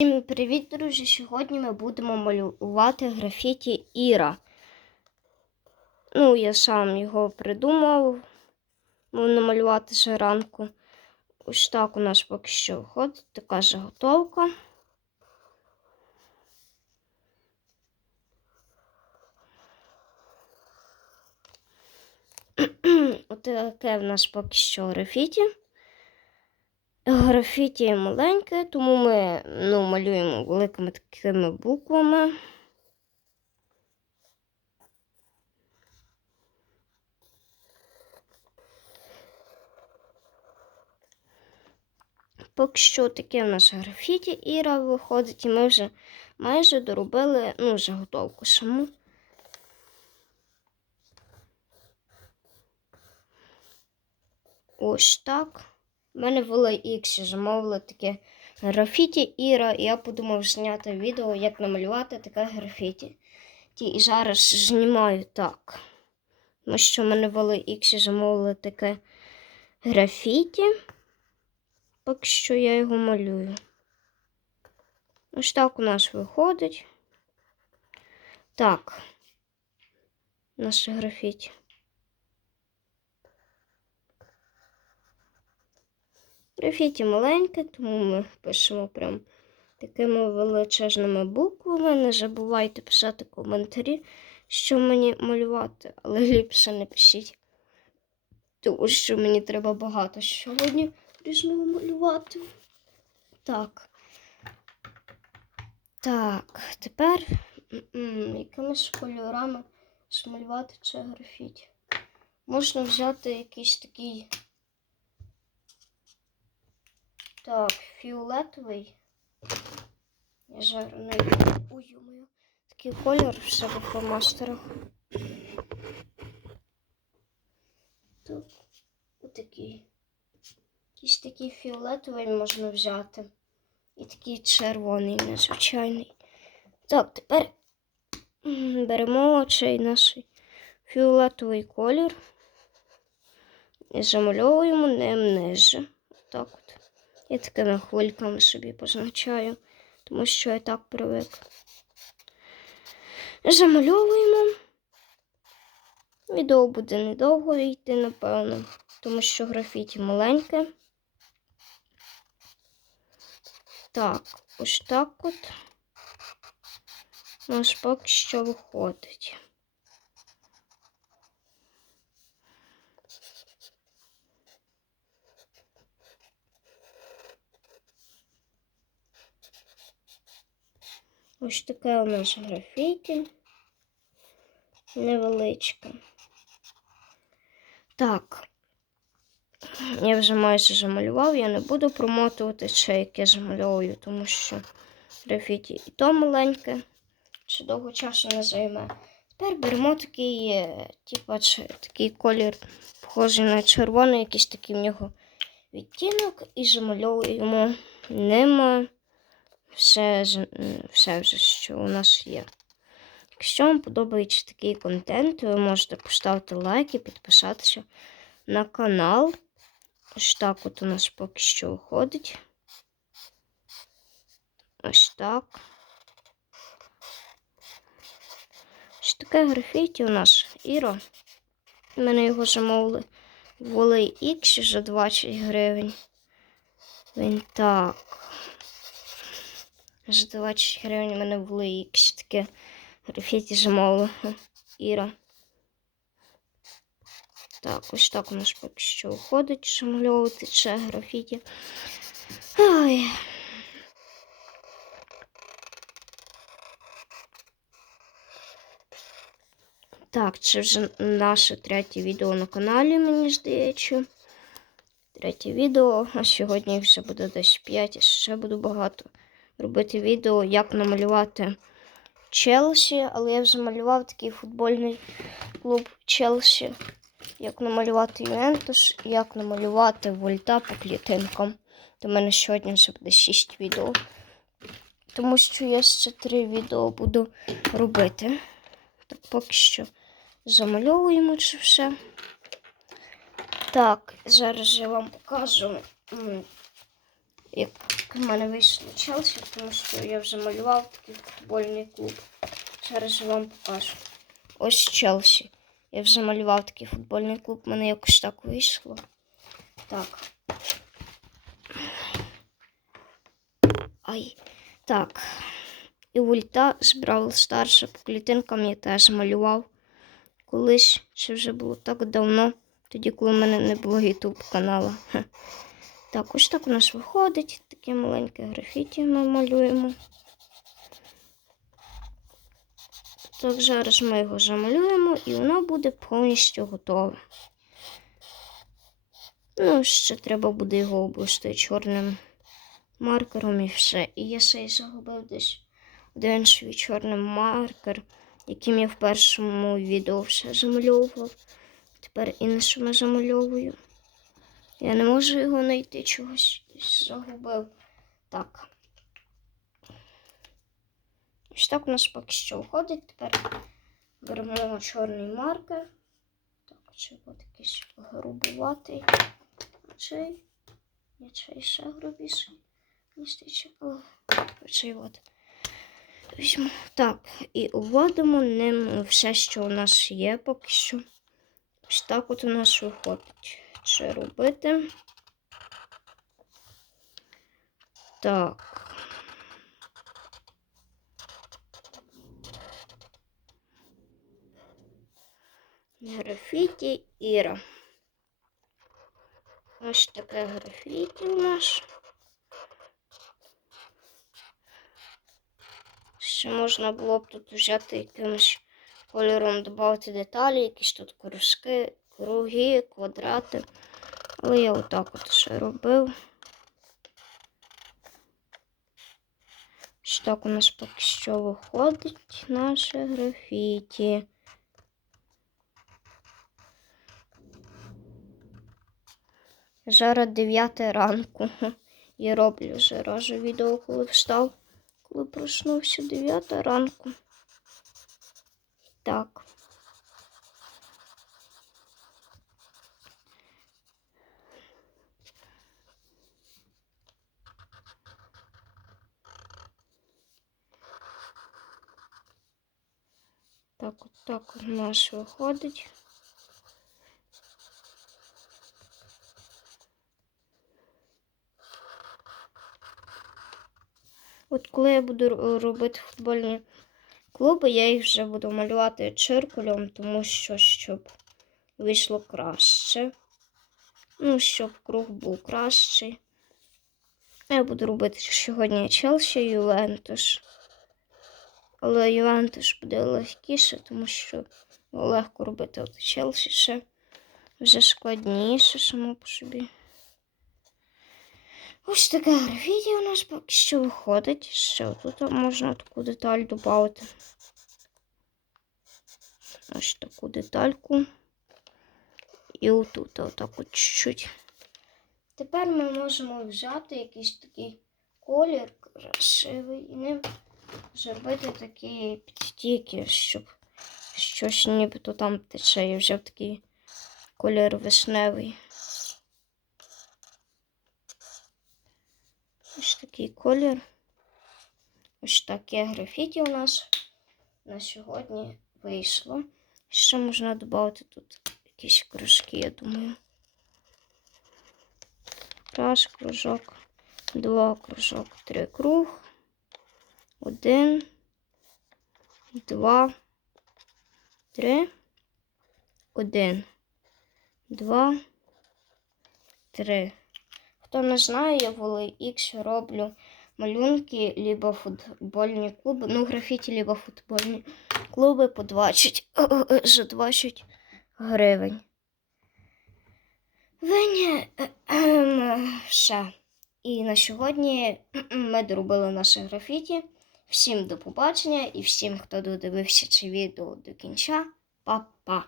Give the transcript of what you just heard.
Всім привіт, друзі! Сьогодні ми будемо малювати графіті Іра. Ну, я сам його придумав. Буду намалювати зранку. Ось так у нас поки що виходить така заготовка. Отаке в нас поки що графіті. Графіті маленьке, тому ми ну, малюємо великими такими буквами. Поки що таке в нас графіті Іра виходить, і ми вже майже доробили ну, заготовку саму. Ось так. У мене в LX замовили таке графіті Іра, і я подумав зняти відео, як намалювати таке графіті. І зараз знімаю так. Тому що в мене в LX замовили таке графіті. Поки що я його малюю. Ось так у нас виходить. Так. Наше графіті. Графіті маленьке, тому ми пишемо прям такими величезними буквами. Не забувайте писати коментарі, що мені малювати, але ліпше не пишіть. Тому що мені треба багато сьогодні різного малювати. Так. Так, тепер м-м, якимись кольорами змалювати це графіті. Можна взяти якийсь такий. Так, фіолетовий. Я зараз не моє. Такий колір в себе по мастерах. Так, отакий. Якийсь такий фіолетовий можна взяти. І такий червоний, незвичайний. Так, тепер беремо цей наш фіолетовий колір і замальовуємо ним ниже. Так от. Я такими хвильками собі позначаю, тому що я так привик. Замальовуємо. Відео буде недовго йти, напевно, тому що графіті маленьке. Так, ось так от у нас поки що виходить. Ось таке у нас графіті невеличке. Так, я вже майже замалював, я не буду промотувати ще, яке замальовую, тому що графіті і то маленьке, чи довго часу не займе. Тепер беремо такий, чи- такий колір, похожий на червоний, якийсь такий в нього відтінок, і замальовуємо ним все, все вже, що у нас є. Якщо вам подобається такий контент, ви можете поставити лайк і підписатися на канал. Ось так от у нас поки що виходить. Ось так. Ось таке графіті у нас Іро. Мене його замовили в X за 20 гривень. Він так. За 20 гривень у мене в X таке графіті замовили. Іра. Так, ось так у нас поки що виходить замальовувати це графіті. Ой. Так, це вже наше третє відео на каналі, мені здається. Третє відео, а сьогодні їх вже буде десь 5, і ще буду багато робити відео, як намалювати Челсі, але я вже такий футбольний клуб Челсі як намалювати Ювентус, як намалювати вольта по клітинкам. До мене сьогодні вже буде 6 відео. Тому що я ще 3 відео буду робити. Так, поки що замальовуємо це все. Так, зараз я вам покажу, як в мене вийшло Челсі, тому що я вже малював такий футбольний клуб. Зараз я вам покажу. Ось Челсі. Я вже малював такий футбольний клуб, в мене якось так вийшло. Так. Ай. Так. І ульта з Бравл Старша по клітинкам я теж малював. Колись ще вже було так давно, тоді, коли в мене не було YouTube каналу. Так, ось так у нас виходить. Таке маленьке графіті ми малюємо. Так, зараз ми його замалюємо і воно буде повністю готове. Ну, ще треба буде його облисти чорним маркером і все. І я ще й загубив десь один свій чорний маркер, яким я в першому відео все замальовував. Тепер іншими замальовую. Я не можу його знайти чогось загубив. Так. Ось так у нас поки що виходить. Тепер беремо чорний маркер. Так, цей от якийсь грубуватий. Цей. Я цей ще грубіший. Візьму. Так, і вводимо ним все, що у нас є поки що. Ось так от у нас виходить. Що робити? Так. Графіті Іра. Ось таке графіті у нас. Ще можна було б тут взяти якимось кольором, додати деталі, якісь тут кружки, круги, квадрати. Але я отак от ще робив. Ось так у нас поки що виходить наше графіті. Зараз 9 ранку. Я роблю вже раз відео, коли встав, коли проснувся 9 ранку. Так. Так, от так у нас виходить. От коли я буду робити футбольні клуби, я їх вже буду малювати циркулем, тому що щоб вийшло краще. Ну, щоб круг був кращий. Я буду робити сьогодні Челсі Ювентус. Але Ювентус буде легкіше, тому що легко робити от Челсі ще вже складніше само по собі. Ось таке графіті у нас поки що виходить. Ще тут можна таку деталь додати. Ось таку детальку. І отут отак от чуть-чуть. Тепер ми можемо взяти якийсь такий колір красивий і зробити такі підтіки, щоб щось нібито там тече. Я взяв такий колір вишневий. Ось такий колір. Ось таке графіті у нас на сьогодні вийшло. Ще можна додати тут якісь кружки, я думаю. Раз кружок, два кружок, три круг. Один, два, три. Один, два, три. Хто не знає, я X роблю малюнки, либо футбольні клуби, ну, графіті, либо футбольні клуби по 20, за 20 гривень. Виня, ем, все. І на сьогодні ми доробили наше графіті. Всім до побачення і всім, хто додивився це відео до кінця, па-па!